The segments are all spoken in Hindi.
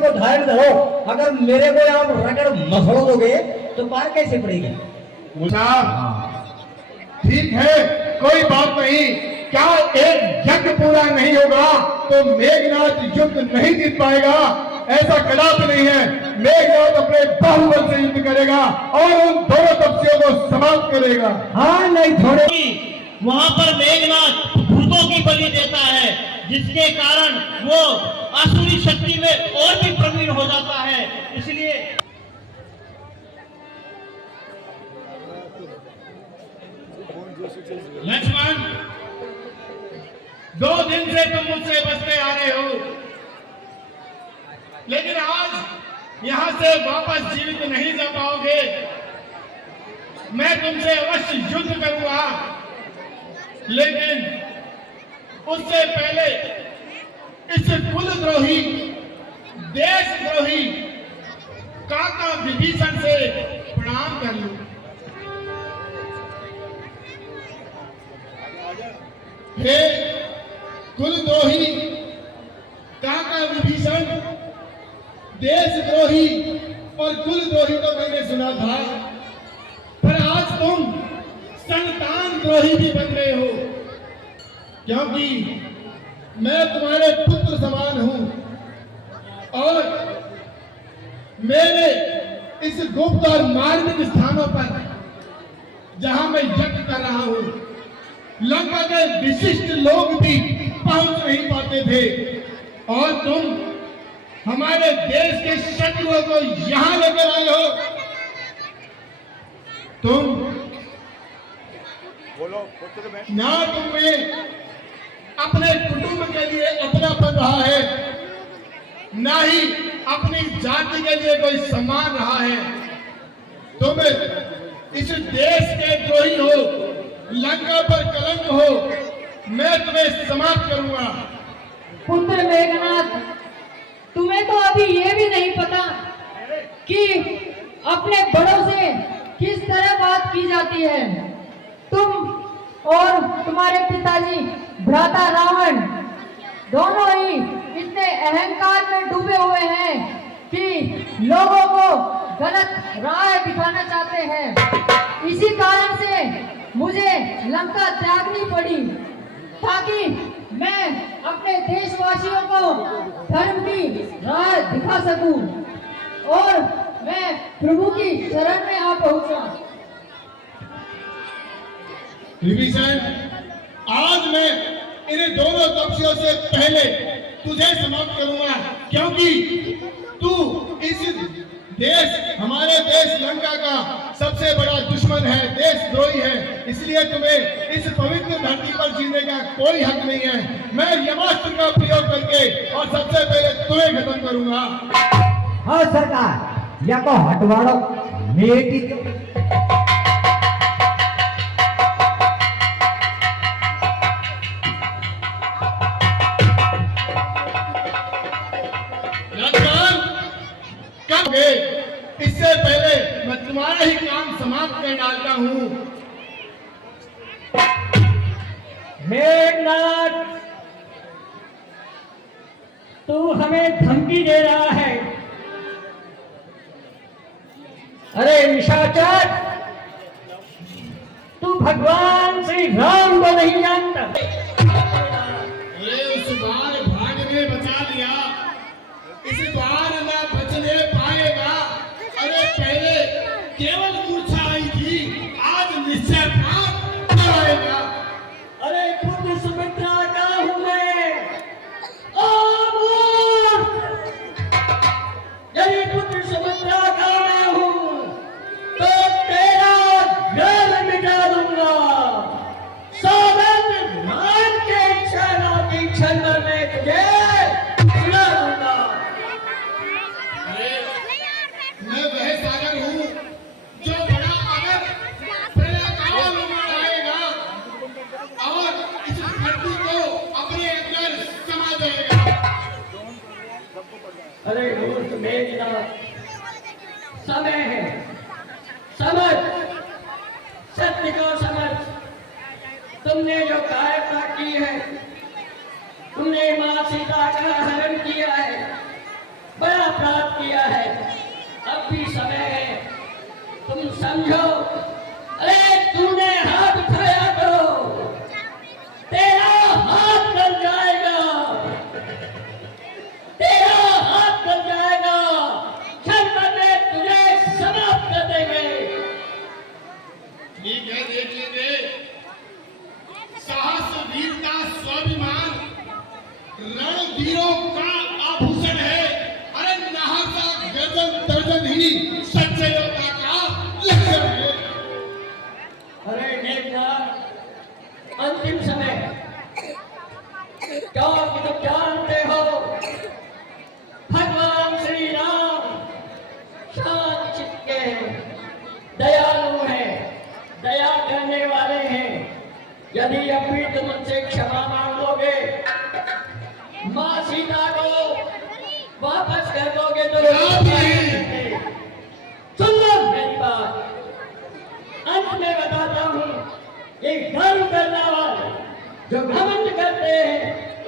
को धारण धरो, अगर मेरे को आप रगड़ मसोड़ दोगे तो पार कैसे पड़ेगी? ठीक है, कोई बात नहीं। क्या एक यज्ञ पूरा नहीं होगा तो मेघनाथ युद्ध नहीं जीत पाएगा? ऐसा कदापि नहीं है। मेघनाथ अपने बाहुबल से युद्ध करेगा और उन दोनों तपस्वियों को समाप्त करेगा। हाँ नहीं थोड़े वहां पर मेघनाथ भूतों की बलि देता है, जिसके कारण वो आसुरी शक्ति में और भी प्रवीण हो जाता है। इसलिए लक्ष्मण, 2 दिन से तुम मुझसे बचते आ रहे हो, लेकिन आज यहां से वापस जीवित नहीं जा पाओगे। मैं तुमसे अवश्य युद्ध करूंगा, लेकिन उससे पहले इस कुलद्रोही, देशद्रोही काका विभीषण से प्रणाम कर लूं। हे कुलद्रोही काका विभीषण, देशद्रोही और कुलद्रोही तो मैंने सुना था, पर आज तुम संतान द्रोही भी बन गए हो, क्योंकि मैं तुम्हारे पुत्र समान हूं और मेरे इस गुप्त और मार्मिक स्थानों पर जहां मैं यज्ञ कर रहा हूं, लंका के विशिष्ट लोग भी पहुंच नहीं पाते थे, और तुम हमारे देश के शत्रुओं को यहां लेकर आए हो। तुम ना तुम्हें अपने कुटुंब के लिए अपनापन रहा है, ना ही अपनी जाति के लिए कोई सम्मान रहा है। तुम इस देश के द्रोही हो, लंका पर कलंक हो। मैं तुम्हें समाप्त करूंगा। पुत्र मेघनाथ, तुम्हें तो अभी ये भी नहीं पता कि अपने बड़ों से किस तरह बात की जाती है। तुम और तुम्हारे पिताजी भ्राता रावण दोनों ही इतने अहंकार में डूबे हुए हैं कि लोगों को गलत राह दिखाना चाहते हैं। इसी कारण से मुझे लंका त्यागनी पड़ी, ताकि मैं अपने देशवासियों को धर्म की राह दिखा सकूं और मैं प्रभु की शरण में आ पहुंचा। विभीषण, आज मैं इन दोनों तपस्वियों से पहले तुझे समाप्त करूंगा, क्योंकि तू इस देश, हमारे देश लंका का सबसे बड़ा दुश्मन है, देशद्रोही है। इसलिए तुम्हें इस पवित्र धरती पर जीने का कोई हक नहीं है। मैं यमास्त्र का प्रयोग करके और सबसे पहले तुम्हें खत्म करूंगा। हाँ सरकार, या तो हटवाड़ो मेटी इससे पहले मैं तुम्हारा ही काम समाप्त कर डालता हूं। मेघनाथ, तू हमें धमकी दे रहा है? अरे निशाचर, तू भगवान श्री राम को नहीं जानता। अरे उस बार भागने बचा लिया, इस बार ना बचने पाएगा। अरे पहले केवल मूर्छा आई थी, आज निश्चय प्राण आएगा। अरे पुत्र सुमित्रा का हूं मैं। यदि पुत्र सुमित्रा का मैं हूं तो तेरा गर्व मिटा दूंगा। सौगंध मान के छला की छल में तुझे सुना दूंगा। मैं वह सागर हूँ जो बड़ा अगर प्रलयकाल में आएगा और इस धरती को अपने अंदर समा जाएगा। अरे मूर्ख मेघनाथ, समय है, समझ, सत्य को समझ। तुमने जो कायरता की है, तुमने मां सीता का हरण किया है, बड़ा किया है, अब भी समय है, तुम समझो। अरे तूने हाथ उठाया तो तेरा हाथ गल जाएगा, तेरा हाथ गल जाएगा। क्षण भर में तुझे समाप्त कर देंगे। ठीक है, देख लेंगे। साहस, वीरता, स्वाभिमान रणवीरों का आभूषण है। अरे नहाता गर्दन तर्जन ही सच्चे योद्धा का लक्षण है। अरे नेकनाथ, अंतिम समय क्या कि तुम जानते हो, भगवान श्री राम शांत चित्त के दयालु हैं, दया करने वाले हैं। यदि अब भी तुम उनसे क्षमा मांगोगे, माँ सीता को वापस कर दोगे तो सुन लो मेरी बात। अंत में बताता हूँ, ये गर्व करने वाले जो घमंड करते हैं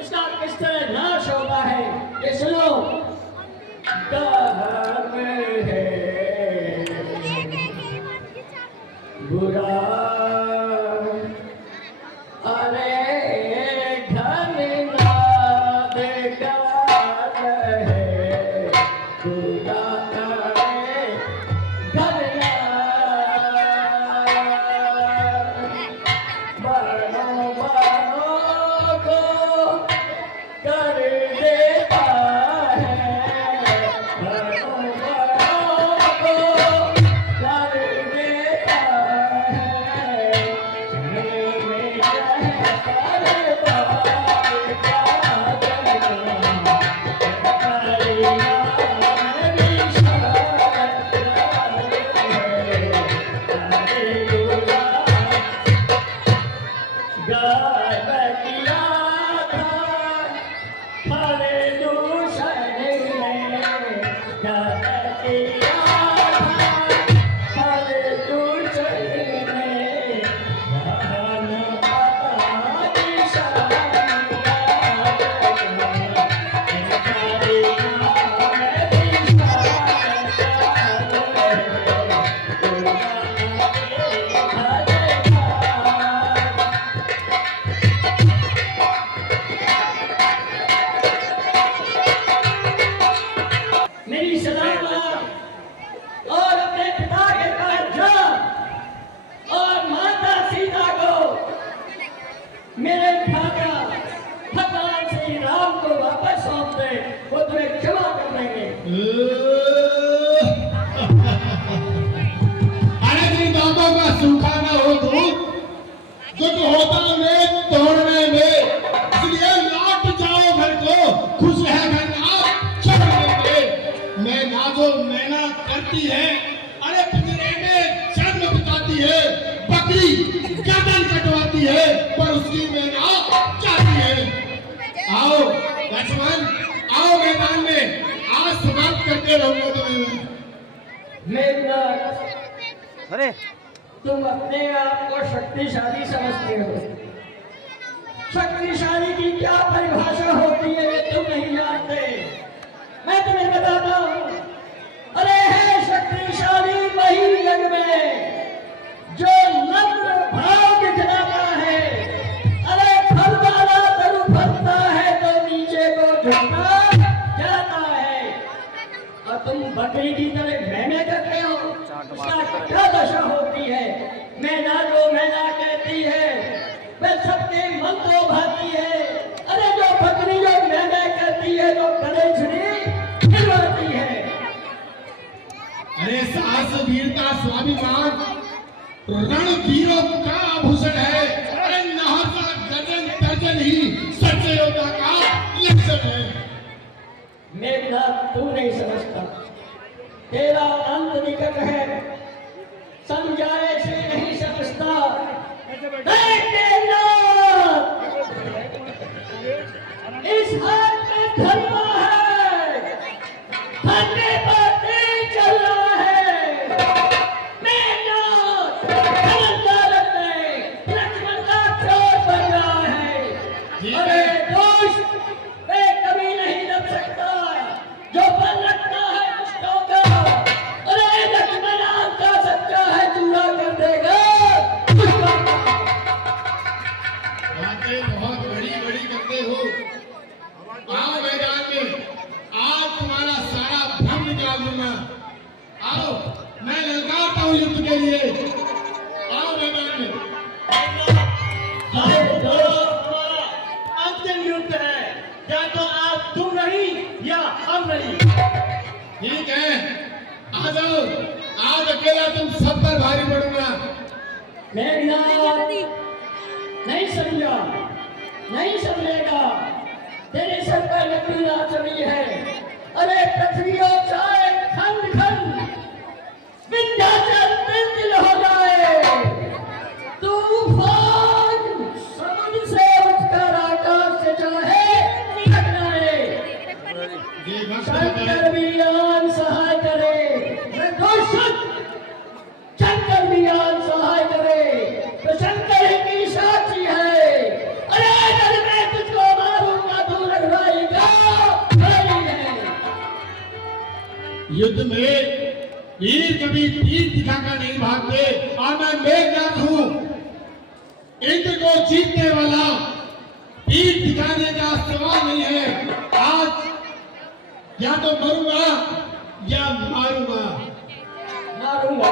उसका किस तरह नाश होता है, ये सुनो। गर्व है बुरा, अरे धन नाद गात है बुरा, अरे धन बड़ों बड़ों को कर देता है, बड़ों बड़ों को कर देता है। मेरे मेरी सलामत और अपने पिता के पास जा और माता सीता को मेरे भ्राता भगवान श्री राम को वापस सौंप दे, वो तुम्हें क्षमा कर देंगे। अरे जिन दांतों का सूखा न हो दूध, दुख होता में तोड़ने में, इसलिए लौट जाओ घर को, खुश है घर आप चढ़ देंगे। मैं नाजो मैना करती है, अरे पिंजरे में जन्म बिताती है, बकरी गर्दन कटवाती है, पर उसकी मैना चाहती है। आओ लक्ष्मण, आओ मैदान में, आज समाप्त करके रहूंगा तुम्हें। मेघनाथ, अरे तुम अपने आप को शक्तिशाली समझते हो। शक्तिशाली की क्या परिभाषा होती है ये तुम नहीं जानते, मैं तुम्हें बताता हूँ। अरे है शक्तिशाली वही जग में जो नम्र भाव दिखलाता है। अरे फल वाला तरु फलता है तो नीचे को झुकता जाता है, और तुम बकरी की तरह मैंने करते हो। उसका क्या दशा होती है? मैना जो मैना कहती है वह सबके मन को भाती है। अरे जो बकरी जो मैना करती है तो गले छुरी खिलवाती है। अरे साहस, वीरता, स्वाभिमान रणवीरों का आभूषण है। अरे नहाता गर्दन तर्जन ही सच्चे योद्धा का लक्षण है। मेघनाथ, तू नहीं समझता, तेरा अंत निकट है, समझाए से नहीं समझता। देख मेघनाथ, इस हाथ में धर्मा है, धरने पर नहीं चल रहा है। मेघनाथ, समझदार नहीं, लक्ष्मण का चोर बन रहा है। अरे दोस्त, वे कभी नहीं लग सकता, जो बल रखता है आओ, मैं ललकारता हूँ युद्ध के लिए। आओ मैदान में। हमारा अंतिम युद्ध है, या तो आप तुम नहीं या हम नहीं। ठीक है, आ जाओ। आज अकेला तुम सब पर भारी पड़ूंगा। मेघनाथ नहीं समझा, नहीं समझेगा। तेरे सर पर लंबी रात चढ़ी है। अरे पृथ्वी और चाहे खंड खंड विंध्याचल तिल हो जाए, तूफान समुद्र से उठकर आकाश से चाहे टकराए, ये वक्त शंकर वीरान सहाय करे। शंकर वीरान सहाय करे तो शंकर ही की साक्षी है। अरे अगर मैं तुझको मारूंगा तू रघुराएगा नहीं है। युद्ध में वीर कभी तीर दिखाकर नहीं भागते, और मैं मेघनाथ हूँ, इंद्र को जीतने वाला। तीर दिखाने का सवाल नहीं है। आज या तो मरूंगा या मारूंगा। मारूंगा।